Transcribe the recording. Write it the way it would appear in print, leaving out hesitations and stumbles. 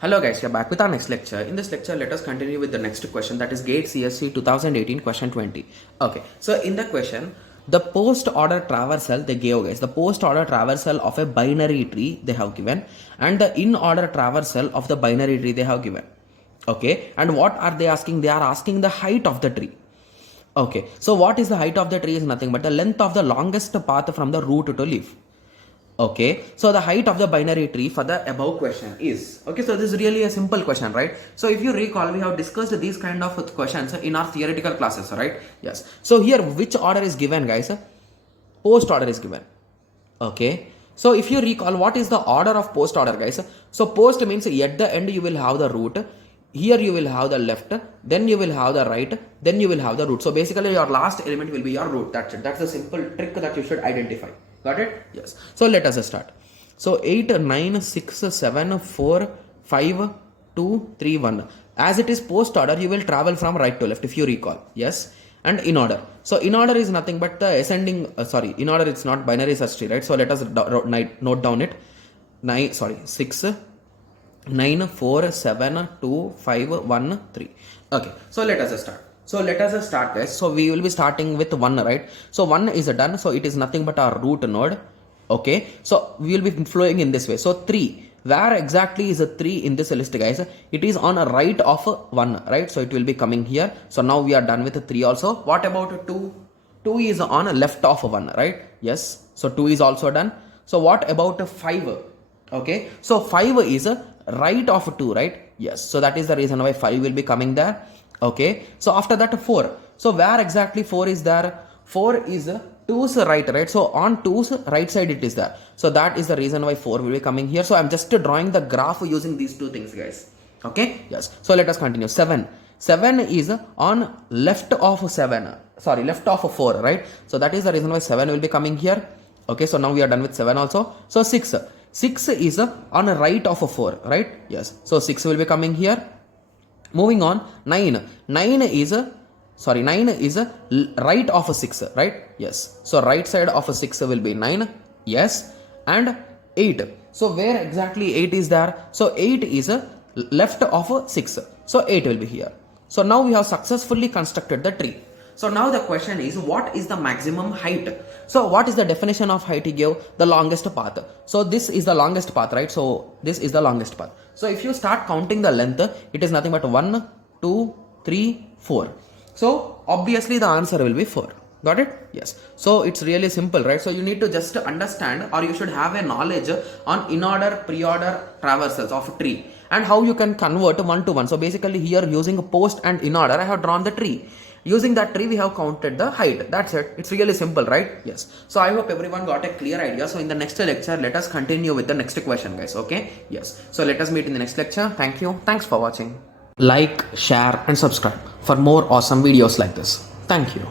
Hello guys, we are back with our next lecture. In this lecture, let us continue with the next question, that is GATE CSC 2018 question 20. Okay, so in the question, the post order traversal they gave, guys, the post order traversal of a binary tree they have given, and the in order traversal of the binary tree they have given. Okay, and what are they asking? They are asking the height of the tree. Okay, so what is the height of the tree? Is nothing but the length of the longest path from the root to leaf. Okay, so the height of the binary tree for the above question is, okay, so this is really a simple question, right? So if you recall, we have discussed these kind of questions in our theoretical classes, right? Yes. So here which order is given, guys? Post order is given. Okay, so if you recall, what is the order of post order, guys? So post means at the end you will have the root, here you will have the left, then you will have the right, then you will have the root. So basically your last element will be your root. That's it. That's the simple trick that you should identify. Got it? Yes. So let us start. So 8, 9, 6, 7, 4, 5, 2, 3, 1. As it is post order, you will travel from right to left if you recall. Yes. And in order. So in order is nothing but the ascending, in order it's not binary search tree, right? So let us note down it. 6, 9, 4, 7, 2, 5, 1, 3. Okay. So let us start. So let us start, guys. So we will be starting with 1, right? So 1 is done. So it is nothing but our root node. Okay. So we will be flowing in this way. So 3. Where exactly is a 3 in this list, guys? It is on a right of 1, right? So it will be coming here. So now we are done with 3 also. What about 2? 2 is on left of 1, right? Yes. So 2 is also done. So what about 5? Okay. So 5 is right of 2, right? Yes. So that is the reason why 5 will be coming there. Okay, so after that 4. So where exactly 4 is there? 4 is 2's right? So on 2's right side it is there. So that is the reason why 4 will be coming here. So I'm just drawing the graph using these two things, guys. Okay, yes. So let us continue. 7. 7 is on left of 7. Left of 4, right? So that is the reason why 7 will be coming here. Okay, so now we are done with 7 also. So 6. 6 is on right of 4, right? Yes. So 6 will be coming here. Moving on, 9. 9 is right of 6, right? Yes. So right side of 6 will be 9. Yes. And 8. So where exactly 8 is there? So 8 is left of 6. So 8 will be here. So now we have successfully constructed the tree. So now the question is, what is the maximum height? So what is the definition of height he gave? The longest path. So this is the longest path, right? So this is the longest path. So if you start counting the length, it is nothing but 1, 2, 3, 4. So obviously the answer will be 4. Got it? Yes. So it's really simple, right? So you need to just understand, or you should have a knowledge on in-order, pre-order traversals of a tree and how you can convert 1 to 1. So basically here using post and in-order, I have drawn the tree. Using that tree, we have counted the height. That's it. It's really simple, right? Yes. So I hope everyone got a clear idea. So in the next lecture, let us continue with the next question, guys. Okay? Yes. So let us meet in the next lecture. Thank you. Thanks for watching. Like, share, and subscribe for more awesome videos like this. Thank you.